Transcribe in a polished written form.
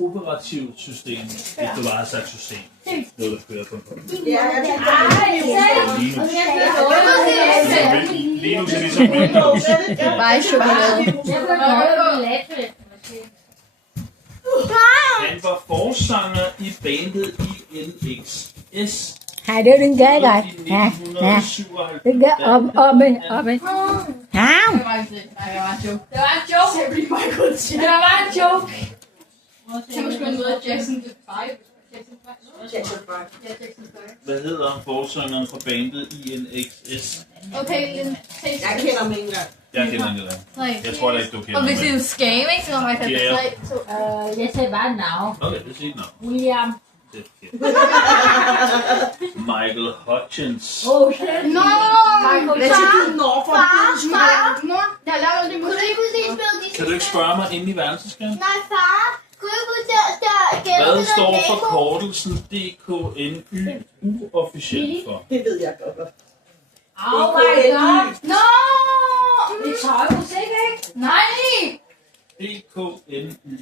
Operativt system, hvis du bare har sagt system. Noget, der kører på en computer. Linux er ligesom Windows. Bare chokolade. Han var forsanger i bandet INXS. Hai đứa đứng kế rồi. Nè, nè. Đứng kế ôm đi, ôm đi. Không. Det var en joke. Det var en joke. Så måske man møde Jackson 5. Jackson 5. Hvad hedder forsangeren fra bandet INXS? Okay, Lynn. Jeg kender mig ikke. Jeg kender ikke det. Jeg tror da ikke, du kender Og hvis mig. det er scam, ikke, så har jeg Ja. 3, 2. Jeg sagde bare et navn. Okay, det siger navn. William. Det er forkert. Michael Hutchins. Oh shit. Nå! Hvad siger du, når for det? Nå, jeg laver det musik. Kan du ikke spørge mig inde i værelsesgangen? Nej, far. Kunne du ikke Hvad står forkortelsen DKNY uofficielt for? Det ved jeg godt. Oh my god. Nå! Det er tøjmusik, ikke? Nej! DKNY.